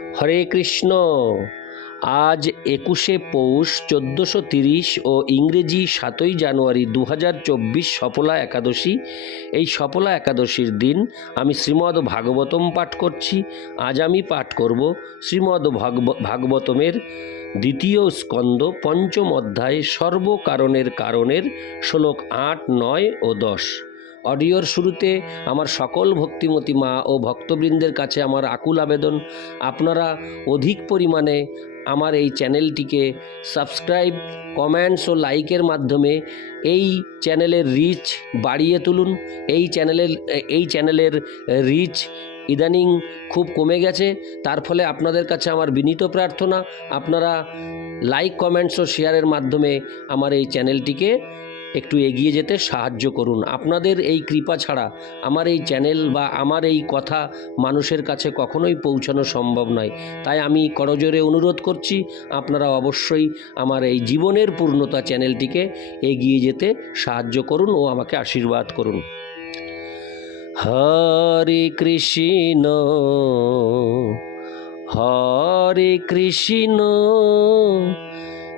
হরে কৃষ্ণ। আজ একুশে পৌষ চোদ্দোশো তিরিশ ও ইংরেজি সাতই জানুয়ারি দু হাজার চব্বিশ সফলা একাদশী। এই সফলা একাদশীর দিন আমি শ্রীমদ্ ভাগবতম পাঠ করছি। আজ আমি পাঠ করব শ্রীমদ্ ভাগব- ভাগবতমের দ্বিতীয় স্কন্দ পঞ্চম অধ্যায় সর্বকারণের কারণের শ্লোক আট, নয় ও দশ। অডিওর শুরুতে আমার সকল ভক্তিমতী মা ও ভক্তবৃন্দের কাছে আমার আকুল আবেদন। আপনারা অধিক পরিমাণে আমার এই চ্যানেলটিকে সাবস্ক্রাইব, কমেন্টস ও লাইকের মাধ্যমে এই চ্যানেলের রিচ বাড়িয়ে তুলুন। এই চ্যানেলের এই চ্যানেলের রিচ ইদানিং খুব কমে গেছে। তার ফলে আপনাদের কাছে আমার বিনীত প্রার্থনা। আপনারা লাইক, কমেন্টস ও শেয়ারের মাধ্যমে আমার এই চ্যানেলটিকে একটু এগিয়ে যেতে সাহায্য করুন। আপনাদের এই কৃপা ছাড়া আমার এই চ্যানেল বা আমার এই কথা মানুষের কাছে কখনোই পৌঁছানো সম্ভব নয়। তাই আমি করজোরে অনুরোধ করছি, আপনারা অবশ্যই আমার এই জীবনের পূর্ণতা চ্যানেলটিকে এগিয়ে যেতে সাহায্য করুন ও আমাকে আশীর্বাদ করুন। হরে কৃষ্ণ হরে কৃষ্ণ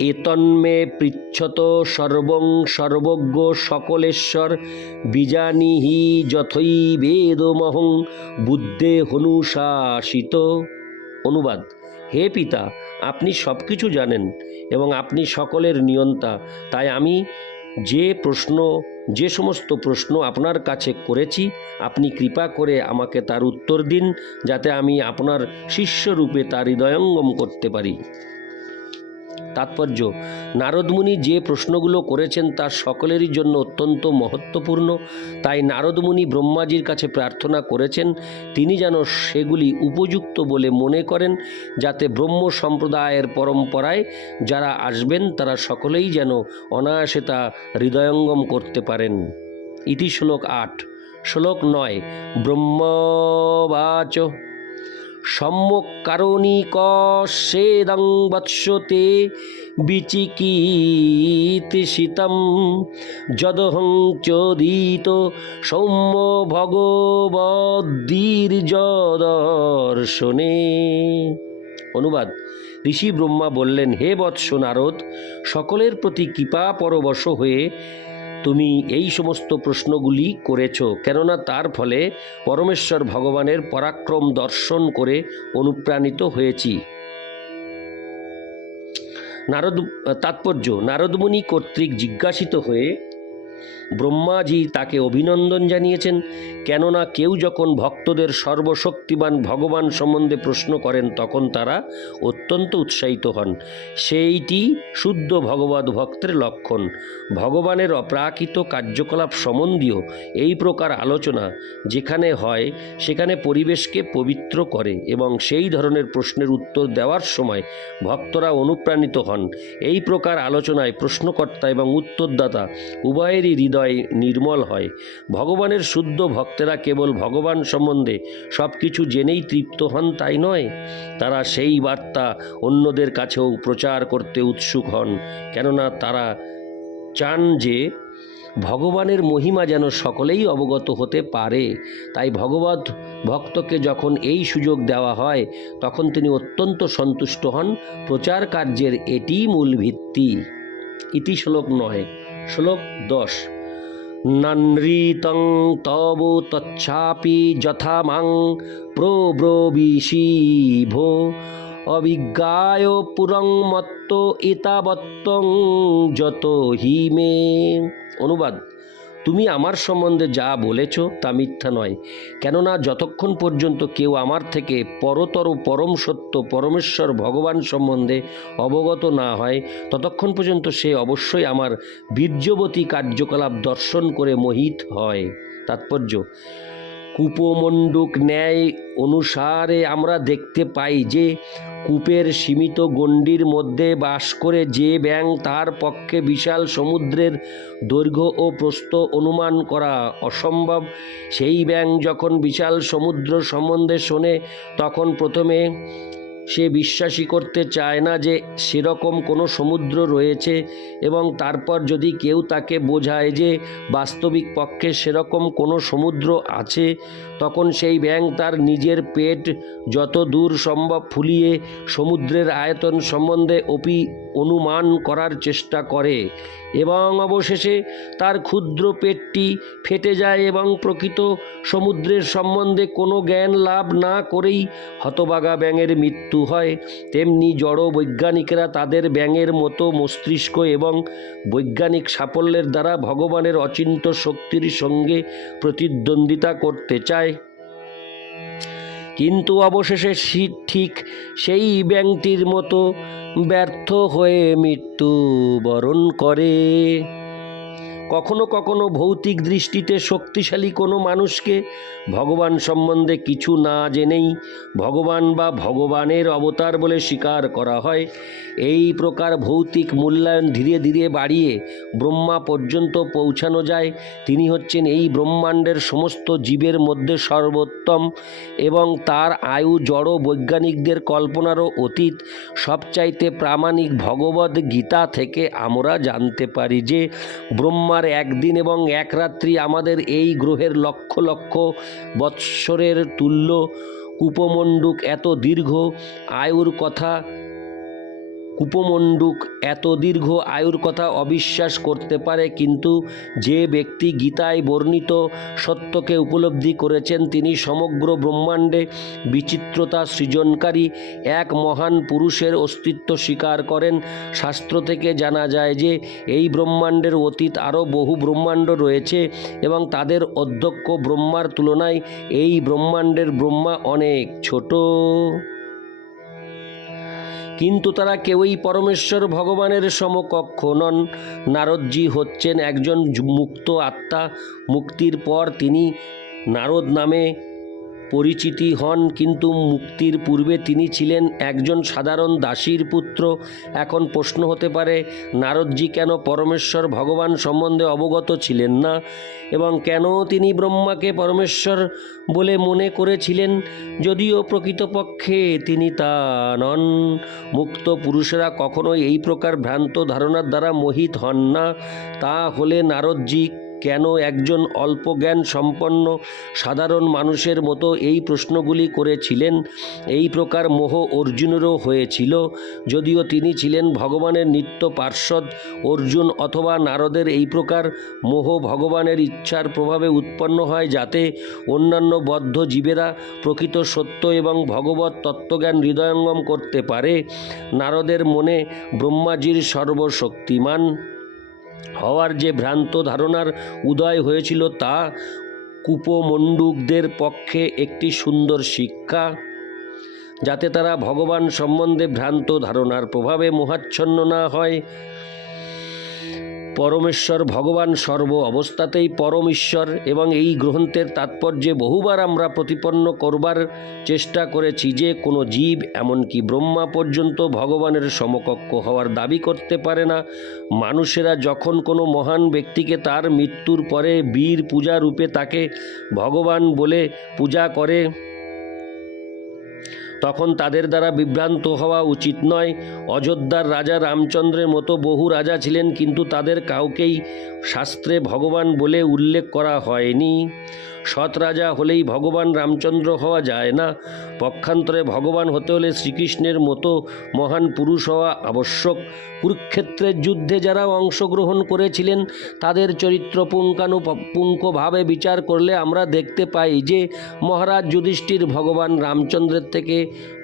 এতন্মে পৃচ্ছত সর্বং সর্বজ্ঞ সকলেশ্বর বীজানিহি যথই বেদমহং বুদ্ধে হনুশাসিত। অনুবাদ, হে পিতা, আপনি সব কিছু জানেন এবং আপনি সকলের নিয়ন্তা, তাই আমি যে প্রশ্ন, যে সমস্ত প্রশ্ন আপনার কাছে করেছি, আপনি কৃপা করে আমাকে তার উত্তর দিন, যাতে আমি আপনার শিষ্যরূপে তার হৃদয়ঙ্গম করতে পারি। তাৎপর্য। নারদমুনি যে প্রশ্নগুলো করেছেন তার সকলেরই জন্য অত্যন্ত মহত্বপূর্ণ। তাই নারদমুনি ব্রহ্মাজির কাছে প্রার্থনা করেছেন, তিনি যেন সেগুলি উপযুক্ত বলে মনে করেন, যাতে ব্রহ্ম সম্প্রদায়ের পরম্পরায় যারা আসবেন, তারা সকলেই যেন অনায়াসে তা হৃদয়ঙ্গম করতে পারেন। ইতি শ্লোক আট। শ্লোক নয়, ব্রহ্মবাচ। সম্যক কারণী কশেদং বৎসতে বিচিকীর্ষিতম যদহং চোদিত সৌম্য ভগবদ্দীর্যদর্শনে। অনুবাদ, ঋষি ব্রহ্মা বললেন, হে বৎস নারদ, সকলের প্রতি কৃপা পরবশ হয়ে তুমি এই সমস্ত প্রশ্নগুলি করেছ, কেননা তার ফলে পরমেশ্বর ভগবানের পরাক্রম দর্শন করে অনুপ্রাণিত হয়েছি। নারদ, তাৎপর্য, নারদমুনি কর্তৃক জিজ্ঞাসিত হয়ে ব্রহ্মাজি তাকে অভিনন্দন জানিয়েছেন, কেননা কেউ যখন ভক্তদের সর্বশক্তিমান ভগবান সম্বন্ধে প্রশ্ন করেন, তখন তারা অত্যন্ত উৎসাহিত হন। সেইটি শুদ্ধ ভগবত ভক্তের লক্ষণ। ভগবানের অপ্রাকৃত কার্যকলাপ সম্বন্ধীয় এই প্রকার আলোচনা যেখানে হয়, সেখানে পরিবেশকে পবিত্র করে এবং সেই ধরনের প্রশ্নের উত্তর দেওয়ার সময় ভক্তরা অনুপ্রাণিত হন। এই প্রকার আলোচনায় প্রশ্নকর্তা এবং উত্তরদাতা উভয়েরই হৃদয় নির্মল হয়। ভগবানের শুদ্ধ ভক্তেরা কেবল ভগবান সম্বন্ধে সব কিছু জেনেই তৃপ্ত হন তাই নয়। তারা সেই বার্তা অন্যদের কাছেও প্রচার করতে উৎসুক হন, কেননা তারা চান যে ভগবানের মহিমা যেন সকলেই অবগত হতে পারে। তাই ভগবত ভক্তকে যখন এই সুযোগ দেওয়া হয়, তখন তিনি অত্যন্ত সন্তুষ্ট হন। প্রচার কার্যের এটিই মূল ভিত্তি। ইতি শ্লোক নয়, শ্লোক দশ। ননৃতং তব তচ্ছাপি যথা মাং প্রব্রবিষি ভো অবিজ্ঞায় পুরং মত্ত এতাবত্তং যত হি মে অনুবাদ তুমি আমার সম্বন্ধে যা বলেছ তা মিথ্যা নয়। কেননা যতক্ষণ পর্যন্ত কেউ আমার থেকে পরতর পরম সত্য, পরমেশ্বর ভগবান সম্বন্ধে অবগত না হয়, ততক্ষণ পর্যন্ত সে অবশ্যই আমার বীর্যবতী কার্যকলাপ দর্শন করে মোহিত হয়। তাৎপর্য, কূপমণ্ডুক ন্যায় অনুসারে আমরা দেখতে পাই যে কূপের সীমিত গণ্ডির মধ্যে বাস করে যে ব্যাঙ তার পক্ষে বিশাল সমুদ্রের দৈর্ঘ্য ও প্রস্থ অনুমান করা অসম্ভব। সেই ব্যাঙ যখন বিশাল সমুদ্র সম্বন্ধে শোনে, তখন প্রথমে সে বিশ্বাসই করতে চায় না যে সেরকম কোনো সমুদ্র রয়েছে এবং তারপর যদি কেউ তাকে বোঝায় যে বাস্তবিক পক্ষে সেরকম কোনো সমুদ্র আছে, তখন সেই ব্যাঙ তার নিজের পেট যত দূর সম্ভব ফুলিয়ে সমুদ্রের আয়তন সম্বন্ধে অপি অনুমান করার চেষ্টা করে এবং অবশেষে তার ক্ষুদ্র পেটটি ফেটে যায় এবং প্রকৃত সমুদ্রের সম্বন্ধে কোনো জ্ঞান লাভ না করেই হতবাগা ব্যাঙের মৃত্যু হয়। তেমনি জড় বৈজ্ঞানিকেরা তাদের ব্যাঙের মতো মস্তিষ্ক এবং বৈজ্ঞানিক সাফল্যের দ্বারা ভগবানের অচিন্ত শক্তির সঙ্গে প্রতিদ্বন্দ্বিতা করতে চায়। কিন্তু অবশেষে ঠিক সেই ব্যাংকটির মতো ব্যর্থ হয়ে মৃত্যু বরণ করে। কখনো কখনো ভৌতিক দৃষ্টিতে শক্তিশালী কোনো মানুষকে ভগবান সম্বন্ধে কিছু না জেনেই ভগবান বা ভগবানের অবতার বলে স্বীকার করা হয়। এই প্রকার ভৌতিক মূল্যায়ন ধীরে ধীরে বাড়িয়ে ব্রহ্মা পর্যন্ত পৌঁছানো যায়। তিনি হচ্ছেন এই ব্রহ্মাণ্ডের সমস্ত জীবের মধ্যে সর্বোত্তম এবং তার আয়ু জড় বৈজ্ঞানিকদের কল্পনারও অতীত। সবচাইতে প্রামাণিক ভগবদ গীতা থেকে আমরা জানতে পারি যে ব্রহ্মার একদিন এবং এক রাত্রি আমাদের এই গ্রহের লক্ষ লক্ষ বৎসরের তুল্য কূপমণ্ডুক এত দীর্ঘ আয়ুর কথা কূপমণ্ডুক এত দীর্ঘ আয়ুর কথা অবিশ্বাস করতে পারে, কিন্তু যে ব্যক্তি গীতায় বর্ণিত সত্যকে উপলব্ধি করেছেন, তিনি সমগ্র ব্রহ্মাণ্ডে বিচিত্রতা সৃজনকারী এক মহান পুরুষের অস্তিত্ব স্বীকার করেন। শাস্ত্র থেকে জানা যায় যে, এই ব্রহ্মাণ্ডের অতীত আরও বহু ব্রহ্মাণ্ড রয়েছে এবং তাদের অধ্যক্ষ ব্রহ্মার তুলনায় এই ব্রহ্মাণ্ডের ব্রহ্মা অনেক ছোট। কিন্তু তারা কেউই পরমেশ্বর ভগবানের সমকক্ষ নন। নারদজি হচ্ছেন একজন মুক্ত আত্মা। মুক্তির পর তিনি নারদ নামে পরিচিতি হন, কিন্তু মুক্তির পূর্বে তিনি ছিলেন একজন সাধারণ দাসীর পুত্র। এখন প্রশ্ন হতে পারে, নারদজি কেন পরমেশ্বর ভগবান সম্বন্ধে অবগত ছিলেন না? এবং কেন তিনি ব্রহ্মাকে পরমেশ্বর বলে মনে করেছিলেন? যদিও প্রকৃতপক্ষে তিনি তা নন। মুক্ত পুরুষেরা কখনোই এই প্রকার ভ্রান্ত ধারণার দ্বারা মোহিত হন না। তা হলে নারদজি কেন একজন অল্প জ্ঞান সম্পন্ন সাধারণ মানুষের মতো এই প্রশ্নগুলি করেছিলেন? এই প্রকার মোহ অর্জুনেরও হয়েছিল। যদিও তিনি ছিলেন ভগবানের নিত্য পার্শ্বদ, অর্জুন অথবা নারদের এই প্রকার মোহ ভগবানের ইচ্ছার প্রভাবে উৎপন্ন হয় যাতে অন্যান্য বদ্ধ জীবেরা প্রকৃত সত্য এবং ভগবত তত্ত্বজ্ঞান হৃদয়ঙ্গম করতে পারে। নারদের মনে ব্রহ্মাজির সর্বশক্তিমান হওয়ার যে ভ্রান্ত ধারণার উদয় হয়েছিল তা কুপমণ্ডুকদের পক্ষে একটি সুন্দর শিক্ষা, যাতে তারা ভগবান সম্বন্ধে ভ্রান্ত ধারণার প্রভাবে মোহাচ্ছন্ন না হয়। পরমেশ্বর ভগবান সর্ব অবস্থাতেই পরম ঈশ্বর এবং এই গ্রন্থের তাৎপর্যে বহুবার আমরা প্রতিপন্ন করবার চেষ্টা করেছি যে কোনো জীব, এমনকি ব্রহ্মা পর্যন্ত ভগবানের সমকক্ষ হওয়ার দাবি করতে পারে না। মানুষেরা যখন কোনো মহান ব্যক্তিকে তার মৃত্যুর পরে বীর পূজা রূপে তাকে ভগবান বলে পূজা করে তখন তাদের দ্বারা বিভ্রান্ত হওয়া উচিত নয়। অযোধ্যার রাজা রামচন্দ্রের মতো বহু রাজা ছিলেন, কিন্তু তাদের কাউকেই শাস্ত্রে ভগবান বলে উল্লেখ করা হয়নি। সৎ রাজা হলেই ভগবান রামচন্দ্র হওয়া যায় না। পক্ষান্তরে ভগবান হতে হলে শ্রীকৃষ্ণের মতো মহান পুরুষ হওয়া আবশ্যক। কুরুক্ষেত্রের যুদ্ধে যারা অংশগ্রহণ করেছিলেন, তাদের চরিত্র পুঙ্খানুপুঙ্খভাবে বিচার করলে আমরা দেখতে পাই যে মহারাজ যুধিষ্ঠির ভগবান রামচন্দ্রের থেকে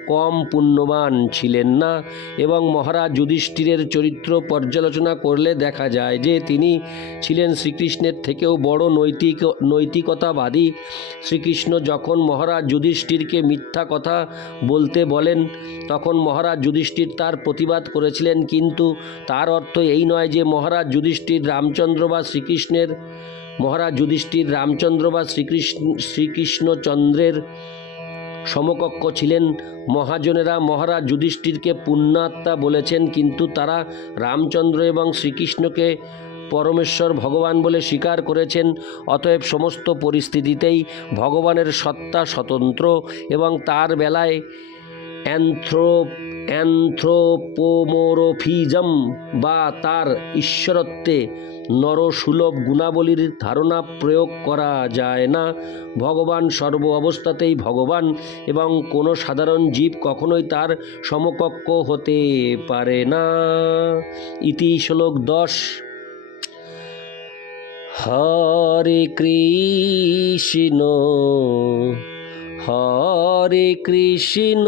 কম পুণ্যবান ছিলেন না এবং মহারাজ যুধিষ্ঠিরের চরিত্র পর্যালোচনা করলে দেখা যায় যে তিনি ছিলেন শ্রীকৃষ্ণের থেকেও বড় নৈতিক, নৈতিকতাবাদী। শ্রীকৃষ্ণ যখন মহারাজ যুধিষ্ঠিরকে মিথ্যা কথা বলতে বলেন, তখন মহারাজ যুধিষ্ঠির তার প্রতিবাদ করেছিলেন, কিন্তু তার অর্থ এই নয় যে মহারাজ যুধিষ্ঠির রামচন্দ্র বা শ্রীকৃষ্ণের, মহারাজ যুধিষ্ঠির রামচন্দ্র বা শ্রীকৃষ্ণ, শ্রীকৃষ্ণচন্দ্রের সমকক্ষ ছিলেন। মহাজনেরা মহারাজ যুধিষ্ঠিরকে পুণ্যাত্মা বলেছেন, কিন্তু তারা রামচন্দ্র এবং শ্রীকৃষ্ণকে পরমেশ্বর ভগবান বলে স্বীকার করেছেন। অতএব সমস্ত পরিস্থিতিতেই ভগবানের সত্তা স্বতন্ত্র এবং তার বেলায় অ্যান্থ্রো অ্যান্থ্রোপোমোরফিজম বা তার ঈশ্বরত্বে নরসুলভ গুণাবলীর ধারণা প্রয়োগ করা যায় না। ভগবান সর্ব অবস্থাতেই ভগবান এবং কোনো সাধারণ জীব কখনোই তার সমকক্ষ হতে পারে না। ইতি শ্লোক দশ। হরে কৃষ্ণ হরে কৃষ্ণ।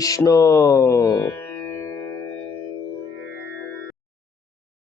কৃষ্ণ